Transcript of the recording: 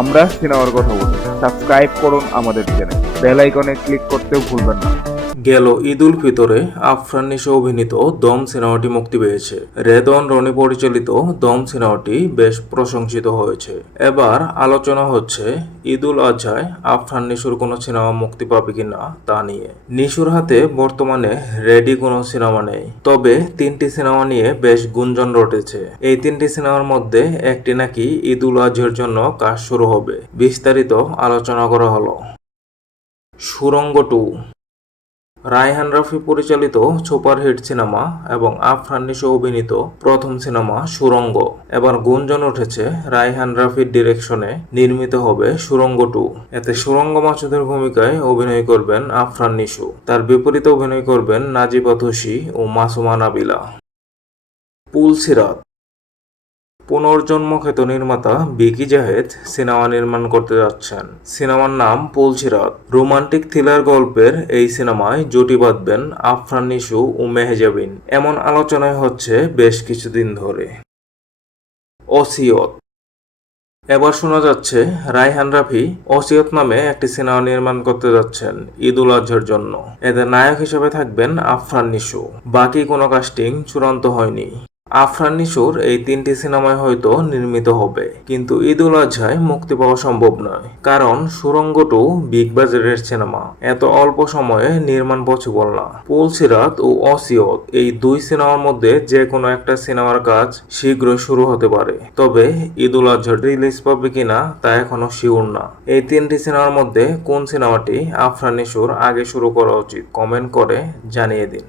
আমরা সিনেমার কথা বলি। সাবস্ক্রাইব করুন আমাদের চ্যানেল, বেল আইকনে ক্লিক করতেও ভুলবেন না। গেল ঈদ উল ফিতরে আফরান নিশো অভিনীত দম সিনেমাটি মুক্তি পেয়েছে। রেদওয়ান রনি পরিচালিত দম সিনেমাটি বেশ প্রশংসিত হয়েছে। এবার আলোচনা হচ্ছে ঈদ উল আজহায় আফরান নিশোর কোনো সিনেমা মুক্তি পাবে কিনা তা নিয়ে। নিশোর হাতে বর্তমানে রেডি কোনো সিনেমা নেই, তবে 3টি সিনেমা নিয়ে বেশ গুঞ্জন রটেছে। এই 3টি সিনেমার মধ্যে একটি নাকি ঈদ উল আজহার জন্য কাজ শুরু হবে। বিস্তারিত আলোচনা করা হলো। সুড়ঙ্গ 2 রায়হান রাফি পরিচালিত সুপারহিট সিনেমা এবং আফরান নিশো অভিনীত প্রথম সিনেমা সুড়ঙ্গ। এবার গুঞ্জন উঠেছে রায়হান রাফির ডিরেকশনে নির্মিত হবে সুড়ঙ্গ 2। এতে সুড়ঙ্গ মাসুদের ভূমিকায় অভিনয় করবেন আফরান নিশো। তার বিপরীতে অভিনয় করবেন নাজিবা তুষি ও মাসুমা নাবিলা। পুলসিরাত পুনর্জন্ম খ্যাত নির্মাতা বিকি জাহেদ সিনেমা নির্মাণ করতে যাচ্ছেন। সিনেমার নাম পুলসিরাত। রোমান্টিক থ্রিলার গল্পের এই সিনেমায় জুটি বাঁধবেন আফরান নিশো ও মেহজাবিন, এমন আলোচনায় হচ্ছে বেশ কিছুদিন ধরে। ওসিয়ত এবার শোনা যাচ্ছে রায়হান রাফি ওসিয়ত নামে একটি সিনেমা নির্মাণ করতে যাচ্ছেন ঈদ উল আজহার জন্য। এতে নায়ক হিসেবে থাকবেন আফরান নিশো। বাকি কোনো কাস্টিং চূড়ান্ত হয়নি। আফরান নিশোর এই 3টি সিনেমায় হয়তো নির্মিত হবে, কিন্তু ঈদ উল আজহায় মুক্তি পাওয়া সম্ভব নয়, কারণ সুড়ঙ্গ 2 বিগ বাজারের সিনেমা। এত অল্প সময়ে নির্মাণ পসিবল না। পুলসিরাত ও ওসিয়ত এই 2 সিনেমার মধ্যে যে কোনো একটা সিনেমার কাজ শীঘ্রই শুরু হতে পারে, তবে ঈদ উল আজহার রিলিজ পাবে কিনা তা এখনো শিওর না। এই 3টি সিনেমার মধ্যে কোন সিনেমাটি আফরান নিশোর আগে শুরু করা উচিত কমেন্ট করে জানিয়ে দিন।